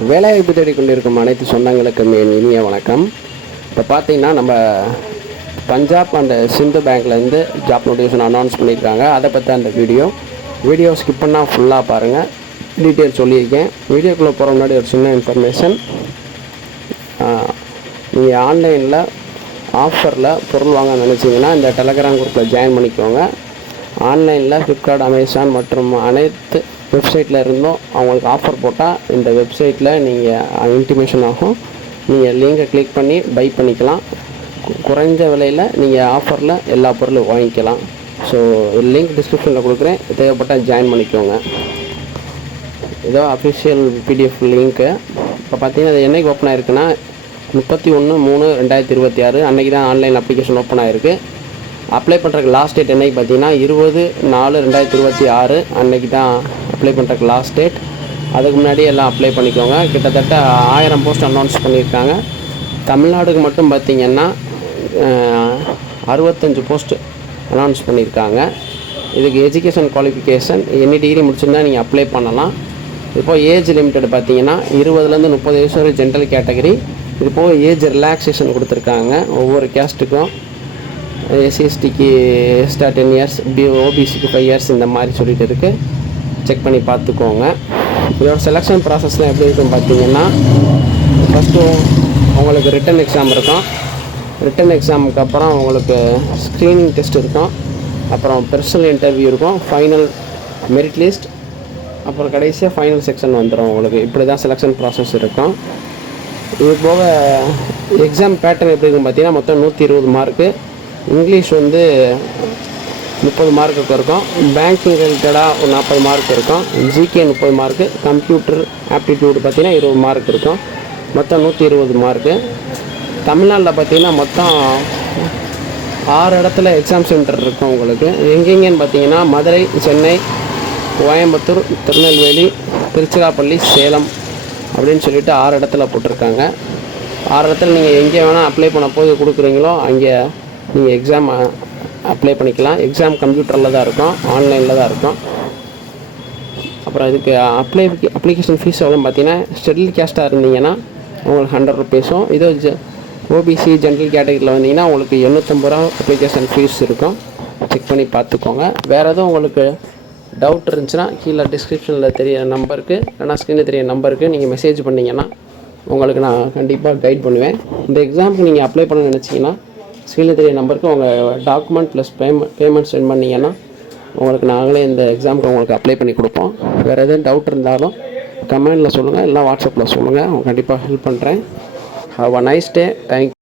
வேலைவாய்ப்பு தேடிக்கொண்டிருக்கும் அனைத்து சொந்தங்களுக்கும் என் இனிய வணக்கம். இப்போ பார்த்தீங்கன்னா நம்ம பஞ்சாப் அண்ட் சிந்து பேங்க்லேருந்து ஜாப் நோட்டிஃபிகேஷன் அனௌன்ஸ் பண்ணியிருக்காங்க. அதை பற்றி அந்த வீடியோ ஸ்கிப் பண்ணால் ஃபுல்லாக பாருங்கள். டீட்டெயில் சொல்லியிருக்கேன். வீடியோக்குள்ளே போகிற முன்னாடி ஒரு சின்ன இன்ஃபர்மேஷன். நீங்கள் ஆன்லைனில் ஆஃபரில் பொருள் வாங்க நினச்சிங்கன்னா இந்த டெலகிராம் குரூப்பில் ஜாயின் பண்ணிக்கோங்க. ஆன்லைனில் ஃப்ளிப்கார்ட், அமேசான் மற்றும் அனைத்து வெப்சைட்டில் இருந்தும் அவங்களுக்கு ஆஃபர் போட்டால் இந்த வெப்சைட்டில் நீங்கள் இன்டிமேஷன் ஆகும். நீங்கள் லிங்கை கிளிக் பண்ணி பை பண்ணிக்கலாம். குறைஞ்ச விலையில் நீங்கள் ஆஃபரில் எல்லா பொருளும் வாங்கிக்கலாம். ஸோ லிங்க் டிஸ்கிரிப்ஷனில் கொடுக்குறேன், தேவைப்பட்டால் ஜாயின் பண்ணிக்கோங்க. இதோ அஃபிஷியல் பிடிஎஃப் லிங்க்கு. இப்போ பார்த்தீங்கன்னா அது என்றைக்கு ஓப்பன் ஆகிருக்குன்னா 31/3/2026 அன்றைக்கி தான் ஆன்லைன் அப்ளிகேஷன் ஓப்பன் ஆகிருக்கு. அப்ளை பண்ணுறதுக்கு லாஸ்ட் டேட் என்றைக்கு பார்த்தீங்கன்னா 20/4/2026 அன்றைக்கி தான் அப்ளை பண்ணுறதுக்கு லாஸ்ட் டேட். அதுக்கு முன்னாடி எல்லாம் அப்ளை பண்ணிக்கோங்க. கிட்டத்தட்ட 1000 போஸ்ட் அனௌன்ஸ் பண்ணியிருக்காங்க. தமிழ்நாடுக்கு மட்டும் பார்த்திங்கன்னா 65 போஸ்ட் அனௌன்ஸ் பண்ணியிருக்காங்க. இதுக்கு எஜுகேஷன் குவாலிஃபிகேஷன் எனி டிகிரி முடிச்சிருந்தா நீங்கள் அப்ளை பண்ணலாம். இப்போது ஏஜ் லிமிட்டட் பார்த்தீங்கன்னா 20லேருந்து 30 வயசு வரை ஜென்ரல் கேட்டகரி. இது போக ஏஜ் ரிலாக்ஸேஷன் கொடுத்துருக்காங்க ஒவ்வொரு கேஸ்ட்டுக்கும். எஸ்சிஎஸ்டிக்கு எக்ஸ்ட்ரா 10 இயர்ஸ், ஓபிசிக்கு 5 இயர்ஸ், இந்த மாதிரி சொல்லிட்டு இருக்குது. செக் பண்ணி பார்த்துக்கோங்க. இதோட செலெக்ஷன் ப்ராசஸ்லாம் எப்படி இருக்குன்னு பார்த்தீங்கன்னா, ஃபஸ்ட்டு உங்களுக்கு ரிட்டன் எக்ஸாம் இருக்கும். ரிட்டன் எக்ஸாமுக்கு அப்புறம் உங்களுக்கு ஸ்க்ரீனிங் டெஸ்ட் இருக்கும். அப்புறம் பர்சனல் இன்டர்வியூ இருக்கும். ஃபைனல் மெரிட் லிஸ்ட், அப்புறம் கடைசியாக ஃபைனல் செக்ஷன் வந்துடும் உங்களுக்கு. இப்படி தான் செலெக்ஷன் ப்ராசஸ் இருக்கும். இது போக எக்ஸாம் பேட்டர்ன் எப்படி இருக்குன்னு பார்த்தீங்கன்னா, மொத்தம் 120 மார்க்கு. இங்கிலீஷ் 30 மார்க்குக்கு இருக்கும். பேங்கிங் ரிலேட்டடாக ஒரு 40 மார்க் இருக்கும். GK 30 mark. கம்ப்யூட்டர் ஆப்டிடியூடு பார்த்திங்கன்னா 20 மார்க் இருக்கும். மொத்தம் 120 மார்க்கு. தமிழ்நாட்டில் பார்த்திங்கன்னா மொத்தம் 6 இடத்துல எக்ஸாம் சென்டர் இருக்கும் உங்களுக்கு. எங்கெங்கன்னு பார்த்தீங்கன்னா மதுரை, சென்னை, கோயம்புத்தூர், திருநெல்வேலி, திருச்சிராப்பள்ளி, சேலம் அப்படின்னு சொல்லிட்டு 6 இடத்துல போட்டிருக்காங்க. 6 இடத்துல நீங்கள் எங்கே வேணால் அப்ளை பண்ண போது கொடுக்குறீங்களோ அங்கே நீங்கள் எக்ஸாம் அப்ளை பண்ணிக்கலாம். எக்ஸாம் கம்ப்யூட்டரில் தான் இருக்கும், ஆன்லைனில் தான் இருக்கும். அப்புறம் இதுக்கு அப்ளிகேஷன் ஃபீஸ் எவ்வளோன்னு பார்த்தீங்கன்னா, ஷெட்யூல் கேஸ்ட்டாக இருந்தீங்கன்னா உங்களுக்கு 100 ருபீஸும், இதோ ஓபிசி ஜென்ரல் கேட்டகரியில் வந்தீங்கன்னா உங்களுக்கு 850 ரூபா அப்ளிகேஷன் ஃபீஸ் இருக்கும். செக் பண்ணி பார்த்துக்கோங்க. வேறு எதுவும் உங்களுக்கு டவுட் இருந்துச்சுன்னா கீழே டிஸ்கிரிப்ஷனில் தெரிய நம்பருக்கு, இல்லைனா ஸ்க்ரீனில் தெரிய நம்பருக்கு நீங்கள் மெசேஜ் பண்ணிங்கன்னா உங்களுக்கு நான் கண்டிப்பாக கைட் பண்ணுவேன். இந்த எக்ஸாமுக்கு நீங்கள் அப்ளை பண்ண நினச்சிங்கன்னா ஸ்க்ரீனில் தெரிய நம்பருக்கு உங்கள் டாக்குமெண்ட் ப்ளஸ் பேமெண்ட் சென்ட் பண்ணிங்கன்னா உங்களுக்கு நாங்களே இந்த எக்ஸாமுக்கு உங்களுக்கு அப்ளை பண்ணி கொடுப்போம். வேறு எதுவும் டவுட் இருந்தாலும் கமெண்டில் சொல்லுங்கள், இல்லை வாட்ஸ்அப்பில் சொல்லுங்கள். கண்டிப்பாக ஹெல்ப் பண்ணுறேன். Have a nice day. Thank you.